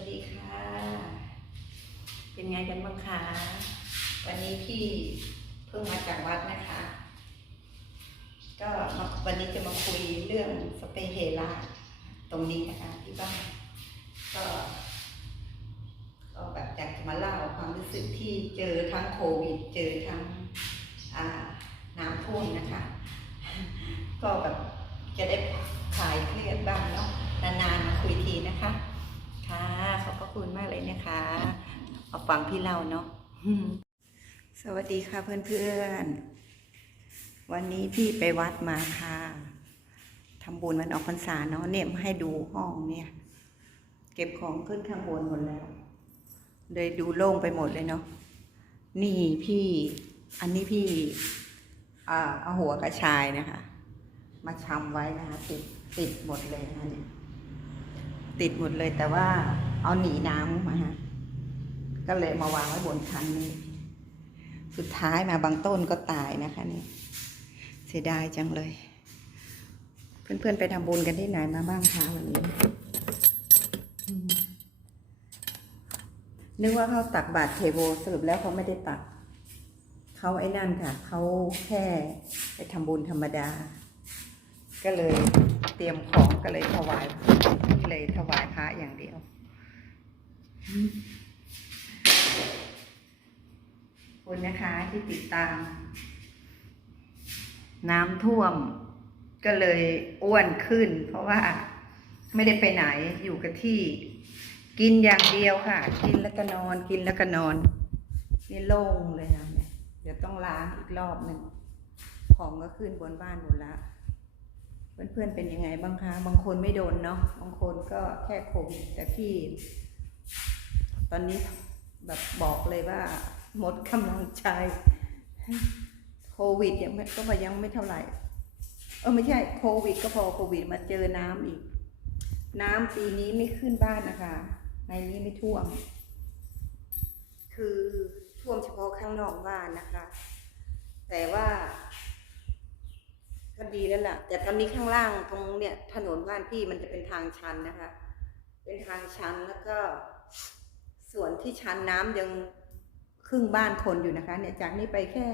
วัสดีค่ะ เป็นไงกันบ้างคะวันนี้พี่เพิ่งมาจากวัดนะคะ ก็มาวันนี้จะมาคุยเรื่องสเปเฮลาตรงนี้นะคะที่บ้านก็ก็แบบอยากจะมาเล่าความรู้สึกที่เจอทั้งโควิด เจอทั้งอ่าน้ำท่วมนะคะ ก็แบบจะได้คลายเครียดบ้างเนาะนานๆมาคุยทีนะคะ ค่ะขอบพระคุณมากเลยนะคะเอา ฟังพี่เล่าเนาะสวัสดีค่ะเพื่อนๆ วันนี้พี่ไปวัดมาค่ะทำบุญวันออกพรรษาเนาะเนี่ยมาให้ดูห้องเนี่ย เก็บของขึ้นข้างบนหมดแล้วเลยดูโล่งไปหมดเลยเนาะนี่พี่อันนี้พี่อ่าเอาหัวกระชายนะคะ มาชำไว้นะคะติดติดหมดเลยนะเนี่ยติดหมดเลยแต่ว่าเอาหนีน้ำมาฮะ ก็เลยมาวางไว้บนชั้นนี้ สุดท้ายมาบางต้นก็ตายนะคะนี่เสียดายจังเลย เพื่อนๆไปทำบุญกันที่ไหนมาบ้างคะวันนี้นึกว่าเขาตักบาตรเทโวสรุปแล้วเขาไม่ได้ตักเขาไอ้นั่นค่ะเขาแค่ไปทำบุญธรรมดา ก็เลยเตรียมของก็เลยถวายเลยถวายพระอย่างเดียว ขอบ คุณนะคะที่ติดตาม น้ำท่วม ก็เลยอ้วนขึ้น เพราะว่าไม่ได้ไปไหนอยู่กับที่ กินอย่างเดียวค่ะ กินแล้วก็นอน กินแล้วก็นอนนี่โล่งเลยค่ะเนี่ยเดี๋ยวต้องล้างอีกรอบหนึ่งของก็ขึ้นบนบ้านหมดละเพื่อนๆเป็นยังไงบ้างคะ บางคนไม่โดนเนาะ บางคนก็แค่โควิดแต่พี่ ตอนนี้แบบบอกเลยว่า หมดกำลังใจ โควิดยังไม่ก็มายังไม่เท่าไหร่ เออไม่ใช่โควิด ก็พอโควิดมาเจอน้ำอีก น้ำปีนี้ไม่ขึ้นบ้านนะคะ ในนี้ไม่ท่วม คือท่วมเฉพาะข้างนอกบ้านนะคะ แต่ว่าก็ดีแล้วล่ะ แต่ตอนนี้ข้างล่างตรงเนี่ยถนนบ้านพี่มันจะเป็นทางชันนะคะ เป็นทางชันแล้วก็ส่วนที่ชันน้ำยัง ครึ่งบ้านคนอยู่นะคะ เนี่ยจากนี้ไปแค่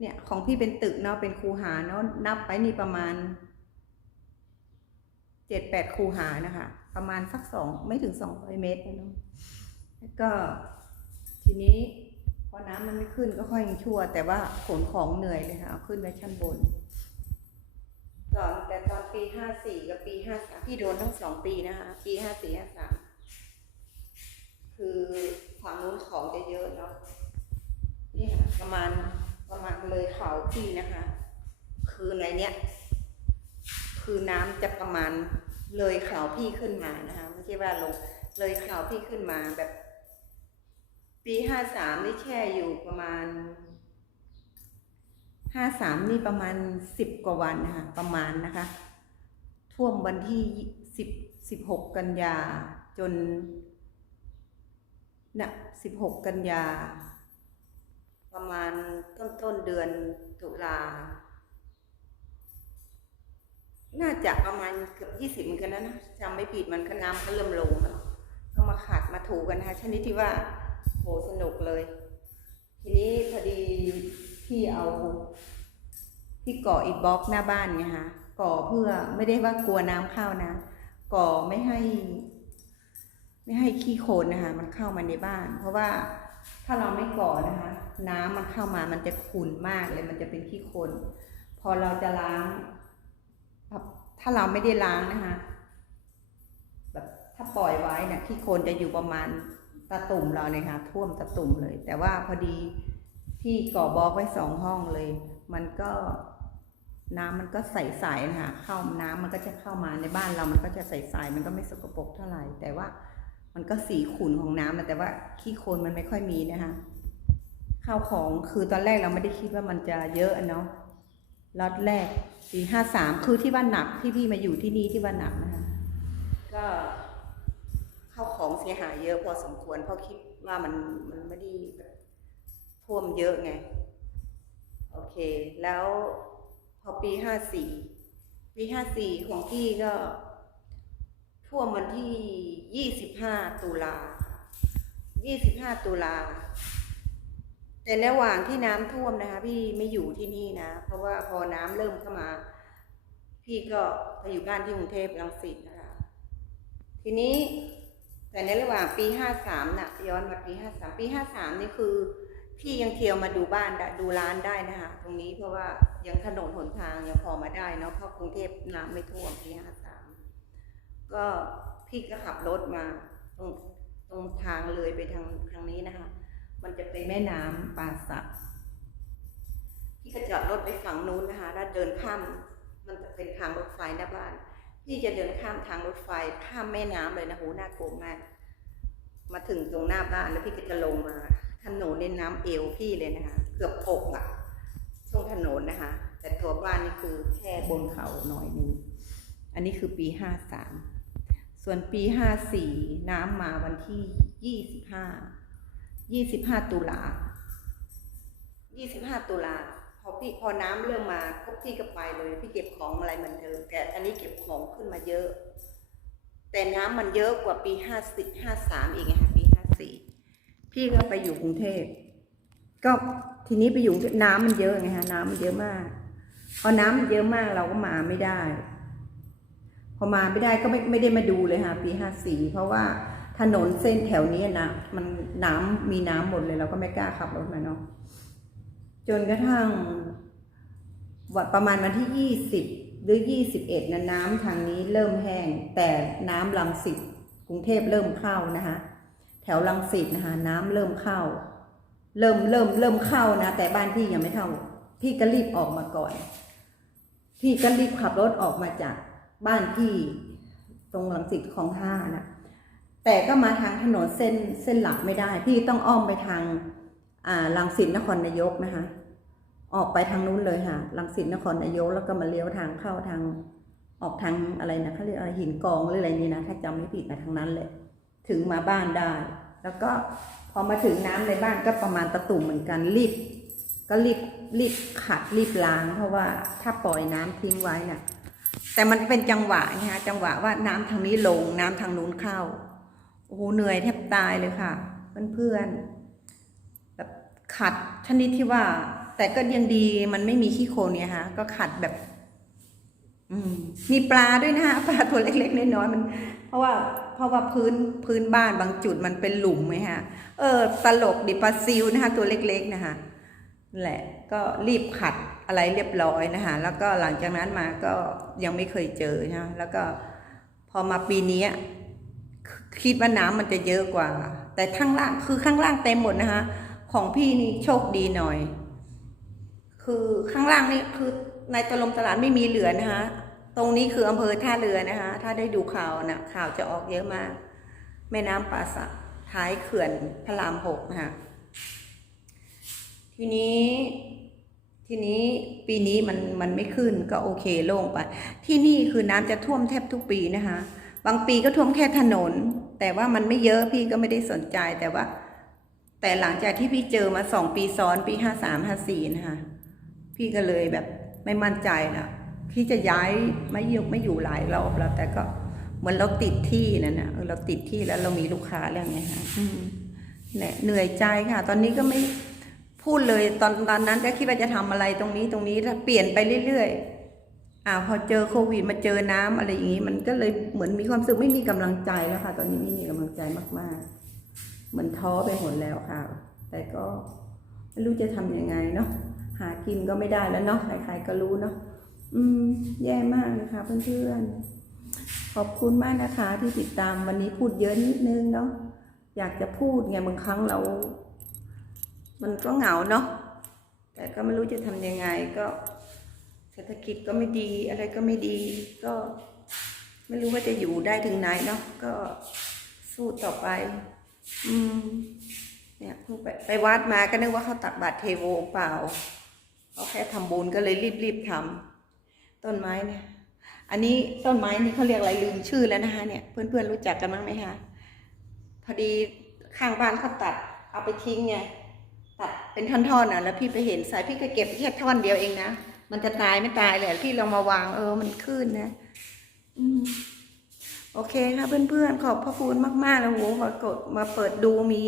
เนี่ยของพี่เป็นตึกเนาะเป็นคูหาเนาะนับไปนี่ประมาณเจ็ดแปดคูหานะคะ ประมาณสักสองไม่ถึงสองร้อยเมตรนะเนาะแล้วก็ทีนี้พอน้ำมันไม่ขึ้นก็ค่อยชั่ว แต่ว่าขนของเหนื่อยเลยค่ะเอาขึ้นไปชั้นบนตอนแต่ตอนปีห้าสี่กับปีห้าสามพี่โดนทั้งสองปีนะคะ ปีห้าสี่ห้าสามคือฝั่งนู้น ของจะเยอะเนาะนี่ค่ะประมาณประมาณเลยเขาพี่นะคะ คือในเนี้ย คือน้ำจะประมาณเลยเขาพี่ขึ้นมานะคะ ไม่ใช่ว่าลงเลยเขาพี่ขึ้นมาแบบ ปีห้าสามนี่แช่อยู่ประมาณห้าสามนี่ประมาณสิบกว่าวันนะคะประมาณนะคะ ท่วมวันที่สิบสิบหกกันยาจน นะสิบหกกันยา ประมาณต้นต้นเดือนตุลา น่าจะประมาณเกือบยี่สิบเหมือนกันนะนะจำไม่ผิดมันก็น้ำก็เริ่มลงแล้วก็มาขัดมาถูกันนะคะชนิดที่ว่าโหสนุกเลย ทีนี้พอดีพี่เอาที่ก่ออิฐบล็อกหน้าบ้านไงคะก่อเพื่อไม่ได้ว่ากลัวน้ำเข้านะ ก่อไม่ให้ ไม่ให้ขี้โคลนนะคะ มันเข้ามาในบ้าน เพราะว่าถ้าเราไม่ก่อนะคะ น้ำมันเข้ามามันจะขุ่นมากเลย มันจะเป็นขี้โคลนพอเราจะล้างแบบถ้าเราไม่ได้ล้างนะคะแบบถ้าปล่อยไว้เนี่ยขี้โคลนจะอยู่ประมาณตะตุ่มเราเลยค่ะ ท่วมตะตุ่มเลย แต่ว่าพอดีพี่ก่อบล็อกไว้สองห้องเลย มันก็น้ำมันก็ใสๆนะคะเข้าน้ำมันก็จะเข้ามาในบ้านเรามันก็จะใสๆมันก็ไม่สกปรกเท่าไหร่แต่ว่า มันก็สีขุ่นของน้ำนะแต่ว่าขี้โคลนมันไม่ค่อยมีนะคะข้าวของคือตอนแรกเราไม่ได้คิดว่ามันจะเยอะเนาะล็อตแรกปีห้าสามคือที่ว่าหนักที่พี่มาอยู่ที่นี่ที่ว่าหนักนะคะก็ข้าวของเสียหายเยอะพอสมควรเพราะคิดว่ามันมันไม่ได้แบบท่วมเยอะไง โอเค แล้วพอปีห้าสี่ปีห้าสี่ของพี่ก็ท่วมวันที่ ยี่สิบห้าตุลายี่สิบห้าตุลา แต่ในระหว่างที่น้ำท่วมนะคะ พี่ไม่อยู่ที่นี่นะ เพราะว่าพอน้ำเริ่มเข้ามา พี่ก็ไปอยู่บ้านที่กรุงเทพรังสิตนะคะ ทีนี้แต่ในระหว่างปีห้าสามน่ะ ย้อนมาปีห้าสามปีห้าสามนี่คือ พี่ยังเที่ยวมาดูบ้านด้ดูร้านได้นะคะตรงนี้เพราะว่ายังถนนหนทางยังพอมาได้เนาะเพราะกรุงเทพน้ำไม่ท่วมปีห้าสามก็ พี่ก็ขับรถมาตรงตรงทางเลยไปทางทางนี้นะคะ มันจะเป็นแม่น้ำป่าสักพี่ก็จอดรถไปฝั่งนู้นนะคะ แล้วเดินข้าม มันจะเป็นทางรถไฟหน้าบ้าน พี่จะเดินข้ามทางรถไฟข้ามแม่น้ำเลยนะโหน่ากลัวมาก มาถึงตรงหน้าบ้านแล้วพี่ก็จะลงมาถนนในน้ำเอวพี่เลยนะคะ เกือบอกอะช่วงถนนนะคะ แต่ตัวบ้านนี่คือแค่บนเขาหน่อยนึง อันนี้คือปีห้าสาม ส่วนปีห้าสี่น้ำมาวันที่ยี่สิบห้ายี่สิบห้าตุลายี่สิบห้าตุลา พอพี่พอน้ำเริ่มมาพวกพี่ก็ไปเลย พี่เก็บของอะไรเหมือนเดิมแต่อันนี้เก็บของขึ้นมาเยอะ แต่น้ำมันเยอะกว่าปีห้าสิห้าสามอีกไงคะปีห้าสี่พี่ก็ไปอยู่กรุงเทพก็ทีนี้ไปอยู่น้ำมันเยอะไงฮะน้ำมันเยอะมาก พอน้ำมันเยอะมากเราก็มาไม่ได้ พอมาไม่ได้ก็ไม่ไม่ได้มาดูเลยค่ะปีห้าสี่เพราะว่าถนนเส้นแถวนี้นะมันน้ำมีน้ำหมดเลยเราก็ไม่กล้าขับรถมาเนาะจนกระทั่งวันประมาณวันที่ยี่สิบหรือยี่สิบเอ็ดนะน้ำทางนี้เริ่มแห้ง แต่น้ำลังสิตกรุงเทพเริ่มเข้านะคะ แถวลังสิตนะคะน้ำเริ่มเข้า เริ่มเริ่มเริ่มเข้านะ แต่บ้านพี่ยังไม่เข้าพี่ก็รีบออกมาก่อน พี่ก็รีบขับรถออกมาจาก บ้านพี่ตรงหลังสิตของห้านะแต่ก็มาทางถนนเส้นเส้นหลักไม่ได้ พี่ต้องอ้อมไปทางอ่าลังสิตนครนายกนะคะออกไปทางนู้นเลยค่ะลังสิตนครนายกแล้วก็มาเลี้ยวทางเข้าทางออกทางอะไรนะเขาเรียกอะไรหินกองหรืออะไรนี่นะถ้าจำไม่ผิดนะทางนั้นเลย ถึงมาบ้านได้ แล้วก็พอมาถึงน้ำในบ้านก็ประมาณตะตุ่มเหมือนกันรีบก็รีบรีบขัดรีบล้าง เพราะว่าถ้าปล่อยน้ำทิ้งไว้น่ะ แต่มันเป็นจังหวะนะคะจังหวะว่าน้ำทางนี้ลง น้ำทางนู้นเข้าโอ้โหเหนื่อยแทบตายเลยค่ะ เพื่อนๆแบบขัดชนิดที่ว่า แต่ก็ยังดีมันไม่มีขี้โคลนเนี่ยค่ะก็ขัดแบบ อืม มีปลาด้วยนะคะปลาตัวเล็กๆน้อยๆมัน เพราะว่า เพราะว่าพื้นพื้นบ้านบางจุดมันเป็นหลุมไหมฮะ เออ ตลกดิปลาซิลนะคะตัวเล็ก ๆ นะคะแหละ ก็รีบขัด อะไรเรียบร้อยนะคะแล้วก็หลังจากนั้นมาก็ยังไม่เคยเจอนะแล้วก็พอมาปีนี้คิดว่าน้ำมันจะเยอะกว่า แต่ข้างล่างคือข้างล่างเต็มหมดนะคะของพี่นี่โชคดีหน่อย คือข้างล่างนี่คือในตลมตลาดไม่มีเหลือนะคะตรงนี้คืออำเภอท่าเรือนะคะถ้าได้ดูข่าวนะข่าวจะออกเยอะมาก แม่น้ำป่าสักท้ายเขื่อนพระรามหกนะคะทีนี้ ทีนี้ปีนี้มันมันไม่ขึ้นก็โอเคโล่งไป ที่นี่คือน้ำจะท่วมแทบทุกปีนะคะ บางปีก็ท่วมแค่ถนน แต่ว่ามันไม่เยอะพี่ก็ไม่ได้สนใจแต่ว่า แต่หลังจากที่พี่เจอมาสองปีซ้อนปีห้าสามห้าสี่นะคะพี่ก็เลยแบบไม่มั่นใจนะพี่จะย้ายไม่อยู่ไม่อยู่หลายรอบแล้วแต่ก็เหมือนเราติดที่นั่นนะเออเราติดที่แล้วเรามีลูกค้าแล้วไงคะเนี่ยเหนื่อยใจค่ะ ตอนนี้ก็ไม่ พูดเลยตอนตอนนั้นก็คิดว่าจะทำอะไรตรงนี้ตรงนี้ถ้าเปลี่ยนไปเรื่อยๆอ่าพอเจอโควิดมาเจอน้ำอะไรอย่างนี้ มันก็เลยเหมือนมีความสึกไม่มีกำลังใจแล้วค่ะ ตอนนี้ไม่มีกำลังใจมากๆ เหมือนท้อไปหมดแล้วค่ะ แต่ก็ไม่รู้จะทำยังไงเนาะหากินก็ไม่ได้แล้วเนาะใครๆก็รู้เนาะอืม แย่มากเลยค่ะเพื่อนๆขอบคุณมากนะคะที่ติดตามวันนี้พูดเยอะนิดนึงเนาะอยากจะพูดไงบางครั้งเรา มันก็เหงาเนาะแต่ก็ไม่รู้จะทำยังไงก็ เศรษฐกิจก็ไม่ดีอะไรก็ไม่ดี ก็ ไม่รู้ว่าจะอยู่ได้ถึงไหนเนาะก็สู้ต่อไป อืม เนี่ยเพิ่งไปไปวัดมาก็นึกว่าเขาตักบาตรเทโวเปล่าเขาแค่ทำบุญก็เลยรีบๆทำต้นไม้เนี่ย อันนี้ต้นไม้นี่เขาเรียกอะไรลืมชื่อแล้วนะคะเนี่ย เพื่อนๆรู้จักกันบ้างไหมคะพอดีข้างบ้านเขาตัด เอาไปทิ้งไง ตัดเป็นท่อนๆน่ะแล้วพี่ไปเห็นสายพี่ก็เก็บแค่ท่อนเดียวเองนะมันจะตายไม่ตายเลยพี่ลองมาวางเออมันขึ้นนะอืมโอเคค่ะเพื่อนๆ ขอบพระคุณมากๆแล้วโหมากดมาเปิดดูมี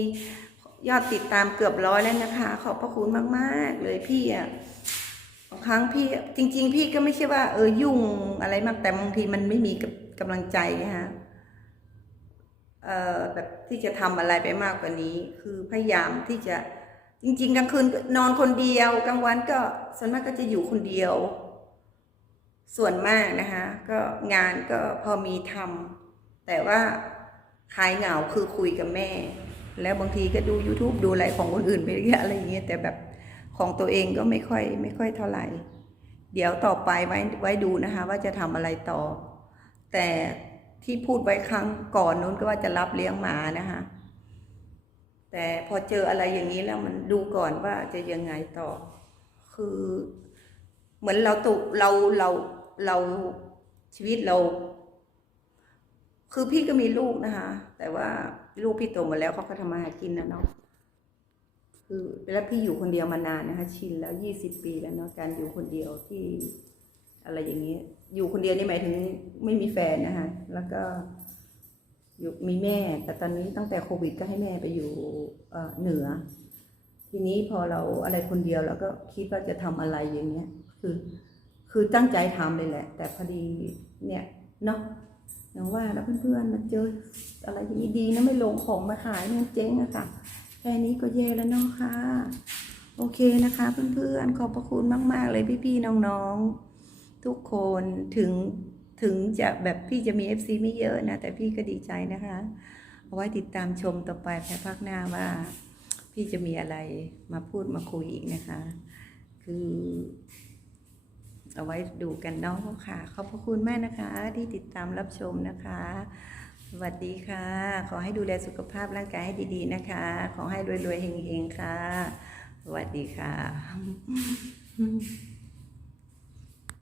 ยอดติดตามเกือบร้อยแล้วนะคะ ขอบพระคุณมากๆ เลยพี่อะบางครั้งพี่จริง ๆ พี่ก็ไม่ใช่ว่า เออยุ่งอะไรมากแต่บางทีมันไม่มีกับกำลังใจนะคะเอ่อแบบที่จะทำอะไรไปมากกว่านี้ คือพยายามที่จะ จริง ๆ กลางคืนนอนคนเดียว กลางวันก็ส่วนมากก็จะอยู่คนเดียว ส่วนมากนะคะ ก็งานก็พอมีทำแต่ว่าคลายเหงาคือคุยกับแม่ แล้วบางทีก็ดู YouTube ดูอะไรของคนอื่นไปเรื่อยอะไรอย่างเงี้ยแต่แบบของตัวเองก็ไม่ค่อยไม่ค่อยเท่าไหร่ เดี๋ยวต่อไปไว้ไว้ดูนะคะ ว่าจะทำอะไรต่อ แต่ที่พูดไว้ครั้งก่อนนู้นก็ว่าจะรับเลี้ยงหมานะคะ แต่พอเจออะไรอย่างนี้แล้วมันดูก่อนว่าจะยังไงต่อ คือ เหมือนเราตุเราเราเราชีวิตเรา คือพี่ก็มีลูกนะคะ แต่ว่าลูกพี่โตมาแล้วเขาก็ทำมาหากินนะเนาะคือแล้วพี่อยู่คนเดียวมานานนะคะ ชินแล้วยี่สิบปีแล้วเนาะการอยู่คนเดียวที่อะไรอย่างนี้ อยู่คนเดียวนี่หมายถึงไม่มีแฟนนะคะแล้วก็ อยู่มีแม่ แต่ตอนนี้ตั้งแต่โควิดก็ให้แม่ไปอยู่เหนือ ทีนี้พอเราอะไรคนเดียวเราก็คิดว่าจะทำอะไรอย่างเงี้ย คือคือตั้งใจทำเลยแหละ แต่พอดีเนี่ยเนาะอย่างว่าแล้วเพื่อนๆมาเจออะไรอย่างนี้ดีนะไม่ลงของมาขายเนี่ยเจ๊งอะค่ะแค่นี้ก็แย่แล้วเนาะค่ะ โอเคนะคะเพื่อนๆขอบพระคุณมาก ๆ เลยพี่ๆน้องๆ ทุกคนถึง ถึงจะแบบพี่จะมี FC ไม่เยอะนะ แต่พี่ก็ดีใจนะคะ เอาไว้ติดตามชมต่อไปภายภาคหน้าว่า พี่จะมีอะไรมาพูดมาคุยอีกนะคะ คือ เอาไว้ดูกันเนาะค่ะ ขอบพระคุณมากนะคะ ที่ติดตามรับชมนะคะสวัสดีค่ะ ขอให้ดูแลสุขภาพร่างกายให้ดีๆนะคะ ขอให้รวยๆเฮงๆค่ะ สวัสดีค่ะ